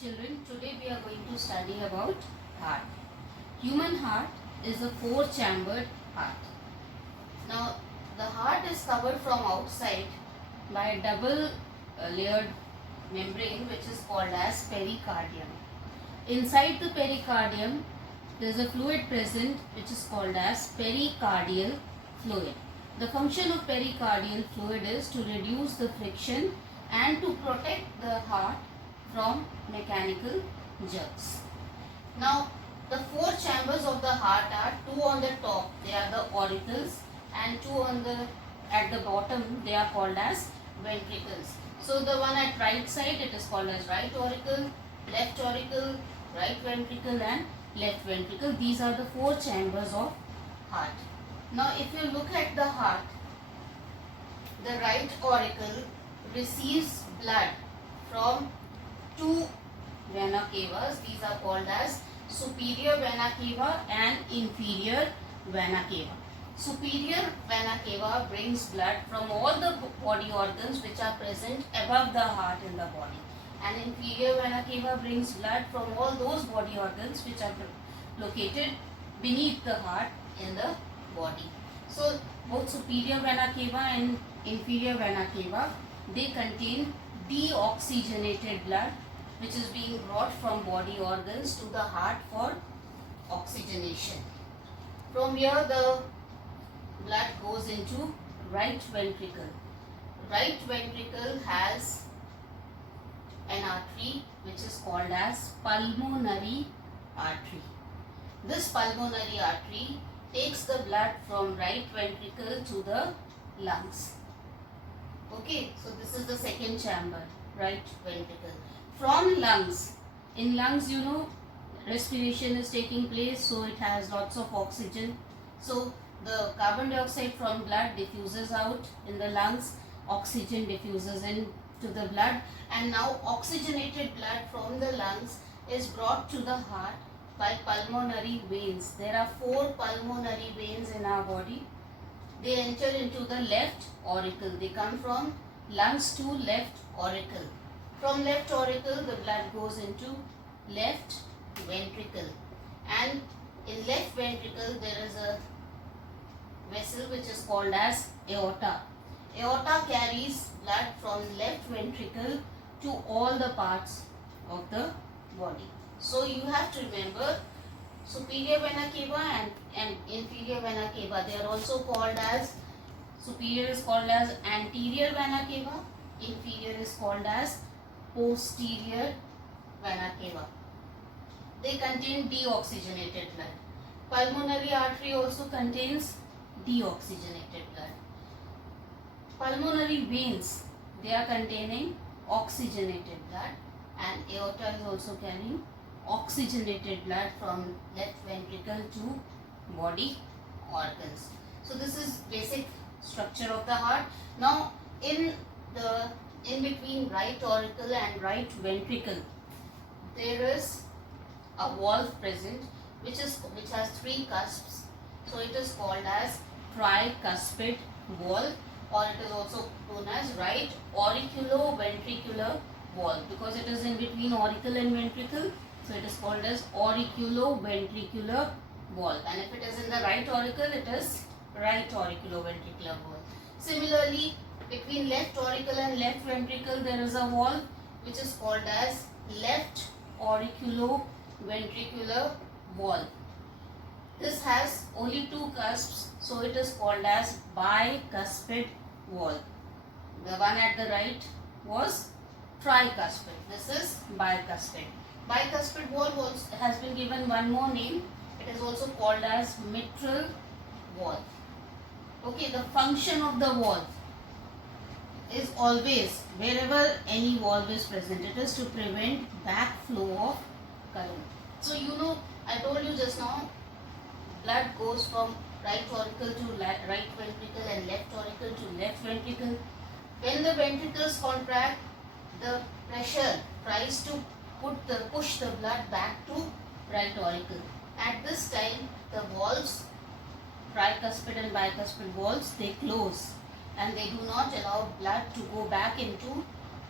Children, today we are going to study about heart. Human heart is a four-chambered heart. Now, the heart is covered from outside by a double layered membrane which is called as pericardium. Inside the pericardium, there is a fluid present which is called as pericardial fluid. The function of pericardial fluid is to reduce the friction and to protect the heart from mechanical jerks. Now, the four chambers of the heart are two on the top, they are the auricles, and two on the at the bottom, they are called as ventricles. So, the one at right side, it is called as right auricle, left auricle, right ventricle and left ventricle. These are the four chambers of heart. Now, if you look at the heart, the right auricle receives blood from two vena cavas. These are called as superior vena cava and inferior vena cava. Superior vena cava brings blood from all the body organs which are present above the heart in the body, and inferior vena cava brings blood from all those body organs which are located beneath the heart in the body. So both superior vena cava and inferior vena cava, they contain deoxygenated blood which is being brought from body organs to the heart for oxygenation. From here the blood goes into right ventricle. Right ventricle has an artery which is called as pulmonary artery. This pulmonary artery takes the blood from right ventricle to the lungs. Okay, so this is the second chamber, right ventricle. From lungs, in lungs respiration is taking place, so it has lots of oxygen. So the carbon dioxide from blood diffuses out in the lungs, oxygen diffuses into the blood, and now oxygenated blood from the lungs is brought to the heart by pulmonary veins. There are four pulmonary veins in our body. They enter into the left auricle. They come from lungs to left auricle. From left auricle, the blood goes into left ventricle, and in left ventricle there is a vessel which is called as aorta. Aorta carries blood from left ventricle to all the parts of the body. So you have to remember superior vena cava and inferior vena cava. They are also called as, superior is called as anterior vena cava, inferior is called as posterior vena cava. They contain deoxygenated blood. Pulmonary artery also contains deoxygenated blood. Pulmonary veins, they are containing oxygenated blood, and aorta is also carrying oxygenated blood from left ventricle to body organs. So this is basic structure of the heart. Now in between right auricle and right ventricle, there is a valve present which has three cusps. So it is called as tricuspid valve, or it is also known as right auriculoventricular valve, because it is in between auricle and ventricle. So it is called as auriculoventricular valve, and if it is in the right auricle, it is right auriculoventricular valve. Similarly, between left auricle and left ventricle, there is a valve which is called as left auriculoventricular valve. This has only two cusps, so it is called as bicuspid valve. The one at the right was tricuspid. This is bicuspid. Bicuspid valve has been given one more name. It is also called as mitral valve. Okay, the function of the valve is always, wherever any valve is present, it is to prevent backflow of current. So I told you just now, blood goes from right auricle to right ventricle and left auricle to left ventricle. When the ventricles contract, the pressure tries to push the blood back to right auricle. At this time, the valves, tricuspid and bicuspid valves, they close, and they do not allow blood to go back into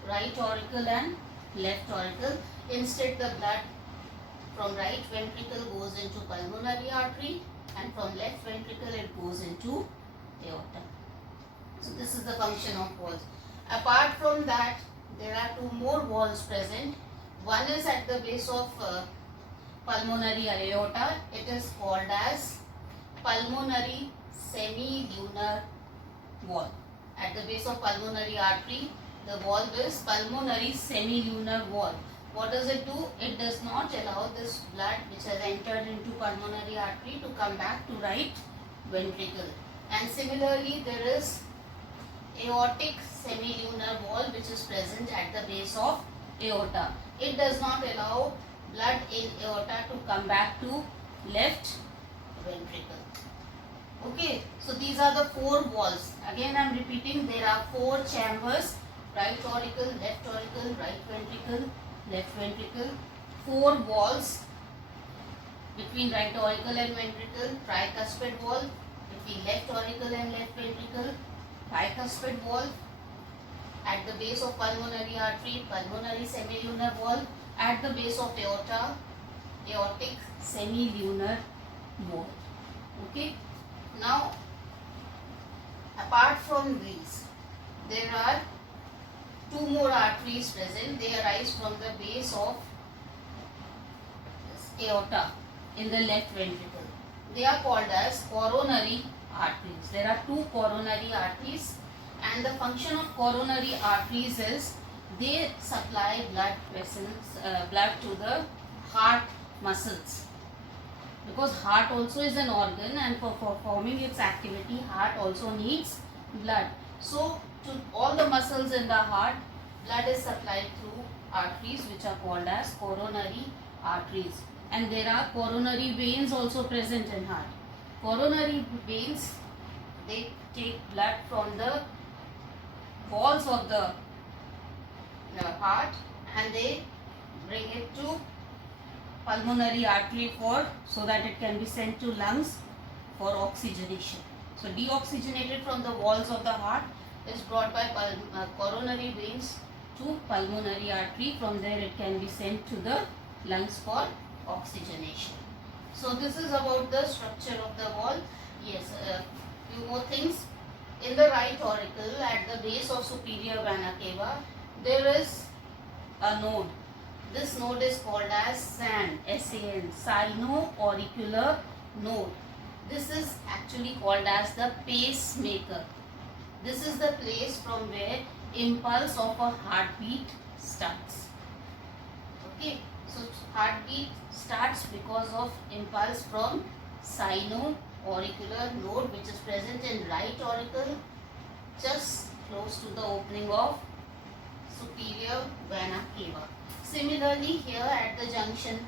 right auricle and left auricle, Instead, the blood from right ventricle goes into pulmonary artery, and from left ventricle it goes into aorta. So this is the function of valves. Apart from that, there are two more valves present. One is at the base of pulmonary aorta. It is called as pulmonary semilunar valve. At the base of pulmonary artery, the valve is pulmonary semilunar valve. What does it do? It does not allow this blood which has entered into pulmonary artery to come back to right ventricle. And similarly, there is aortic semilunar valve which is present at the base of aorta. It does not allow blood in aorta to come back to left ventricle. Okay, so these are the four valves. Again I am repeating, there are four chambers: right auricle, left auricle, right ventricle, left ventricle. Four valves between right auricle and ventricle: tricuspid valve; between left auricle and left ventricle, bicuspid valve; at the base of pulmonary artery, pulmonary semilunar valve; at the base of aorta, aortic semilunar valve. Okay. Now, apart from these, there are two more arteries present. They arise from the base of aorta in the left ventricle. They are called as coronary arteries. There are two coronary arteries, and the function of coronary arteries is they supply blood to the heart muscles. Because heart also is an organ, and for performing its activity, heart also needs blood. So to all the muscles in the heart, blood is supplied through arteries which are called as coronary arteries. And there are coronary veins also present in heart. Coronary veins, they take blood from the walls of the heart and they bring it to pulmonary artery so that it can be sent to lungs for oxygenation. So deoxygenated from the walls of the heart is brought by coronary veins to pulmonary artery. From there it can be sent to the lungs for oxygenation. So this is about the structure of the valve. Yes, few more things. In the right auricle at the base of superior vena cava, there is a node. This node is called as SAN, S-A-N, sino-auricular node. This is actually called as the pacemaker. This is the place from where impulse of a heartbeat starts. Okay, so heartbeat starts because of impulse from sino-auricular node which is present in right auricle just close to the opening of superior vena cava. Similarly, here at the junction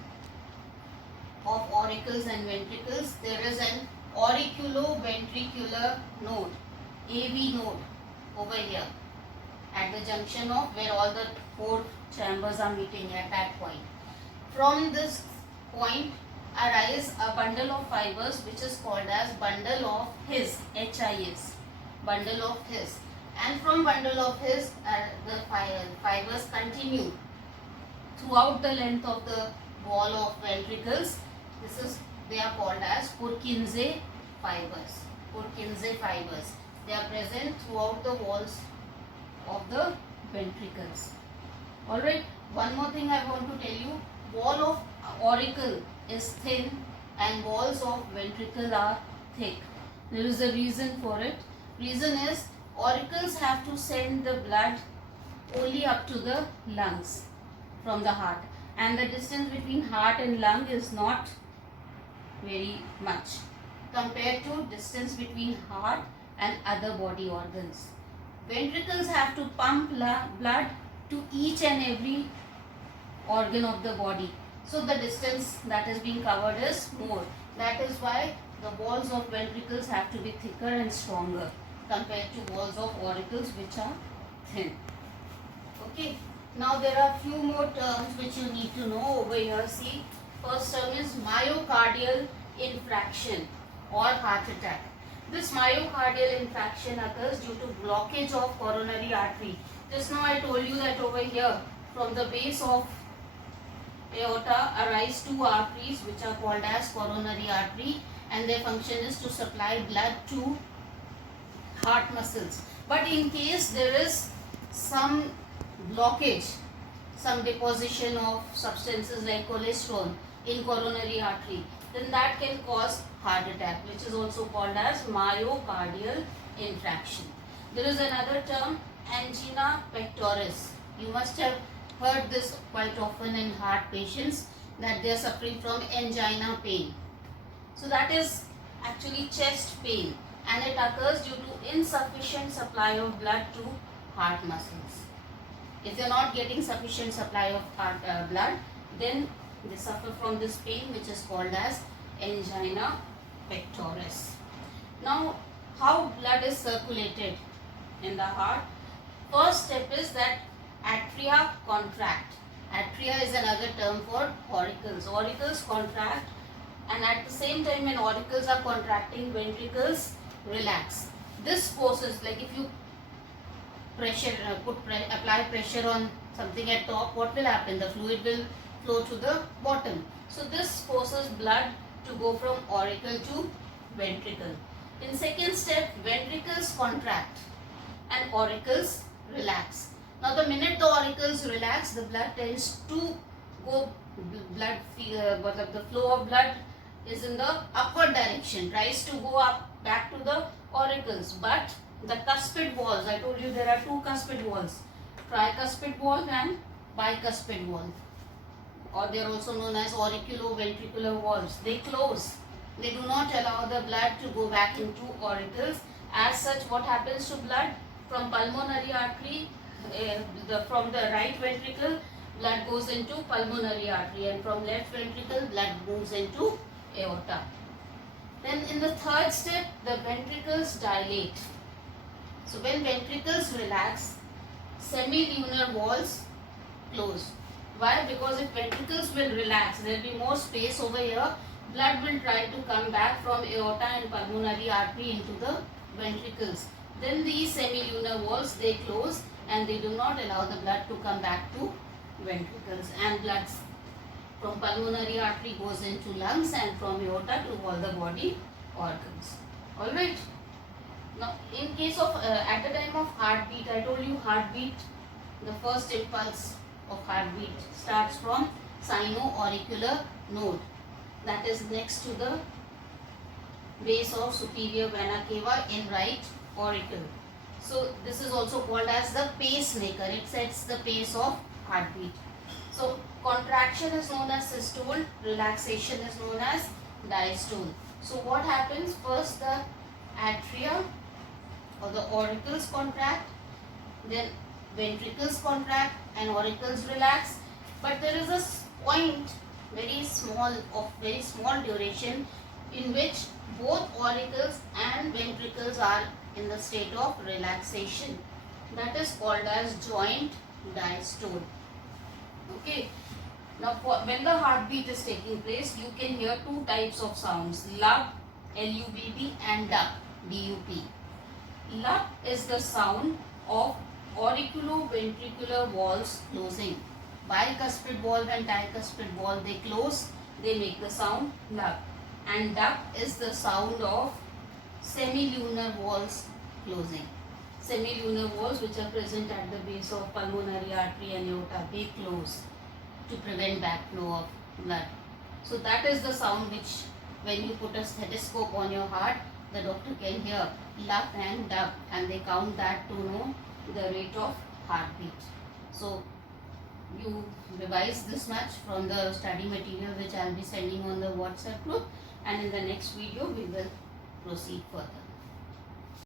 of auricles and ventricles, there is an auriculoventricular node, AV node over here at the junction of where all the four chambers are meeting at that point. From this point arise a bundle of fibers which is called as bundle of His, H-I-S, bundle of His. And from bundle of His, the fibers continue throughout the length of the wall of ventricles. They are called as Purkinje fibers. Purkinje fibers. They are present throughout the walls of the ventricles. Alright, one more thing I want to tell you. Wall of auricle is thin and walls of ventricle are thick. There is a reason for it. Reason is auricles have to send the blood only up to the lungs from the heart, and the distance between heart and lung is not very much compared to distance between heart and other body organs. Ventricles have to pump blood to each and every organ of the body, so the distance that is being covered is more. That is why the walls of ventricles have to be thicker and stronger compared to walls of auricles which are thin. Okay. Now there are few more terms which you need to know over here. See, first term is myocardial infarction or heart attack. This myocardial infarction occurs due to blockage of coronary artery. Just now I told you that over here from the base of aorta arise two arteries which are called as coronary artery, and their function is to supply blood to heart muscles. But in case there is some blockage, some deposition of substances like cholesterol in coronary artery, then that can cause heart attack, which is also called as myocardial infarction. There is another term, angina pectoris. You must have heard this quite often in heart patients, that they are suffering from angina pain. So that is actually chest pain, and it occurs due to insufficient supply of blood to heart muscles. If they are not getting sufficient supply of blood, then they suffer from this pain, which is called as angina pectoris. Now, how blood is circulated in the heart? First step is that atria contract. Atria is another term for auricles. Auricles contract, and at the same time when auricles are contracting, ventricles relax. This forces, like if you apply pressure on something at top, what will happen? The fluid will flow to the bottom. So this forces blood to go from auricle to ventricle. In second step, ventricles contract and auricles relax. Now the minute the auricles relax, the blood tends to go, the flow of blood is in the upward direction, tries to go up back to the auricles. But the cuspid walls, I told you there are two cuspid walls, tricuspid valve and bicuspid valve, or they are also known as auriculoventricular valves. They close. They do not allow the blood to go back into auricles. As such, what happens to blood? From pulmonary artery, from the right ventricle, blood goes into pulmonary artery, and from left ventricle, blood moves into aorta. Then in the third step, the ventricles dilate. So when ventricles relax, semilunar walls close. Why? Because if ventricles will relax, there will be more space over here. Blood will try to come back from aorta and pulmonary artery into the ventricles. Then these semilunar walls, they close and they do not allow the blood to come back to ventricles, and blood from pulmonary artery goes into lungs and from aorta to all the body organs. Alright. Now in case of at the time of heartbeat, I told you heartbeat, the first impulse of heartbeat starts from sino-auricular node, that is next to the base of superior vena cava in right auricle. So this is also called as the pacemaker. It sets the pace of heartbeat. So contraction is known as systole, relaxation is known as diastole. So what happens? First the atria or the auricles contract, then ventricles contract and auricles relax. But there is a point, very small duration, in which both auricles and ventricles are in the state of relaxation. That is called as joint diastole. Okay. Now when the heartbeat is taking place, you can hear two types of sounds, lub, L-U-B-B, and dup, D-U-P. Lub is the sound of auriculoventricular valves closing. Bicuspid valve and tricuspid valve, they close, they make the sound lub. And dup is the sound of semilunar valves closing. Semilunar valves, which are present at the base of pulmonary artery and aorta, they close to prevent backflow of blood. So that is the sound which, when you put a stethoscope on your heart, the doctor can hear lub and dub, and they count that to know the rate of heartbeat. So you revise this much from the study material which I will be sending on the WhatsApp group, and in the next video we will proceed further.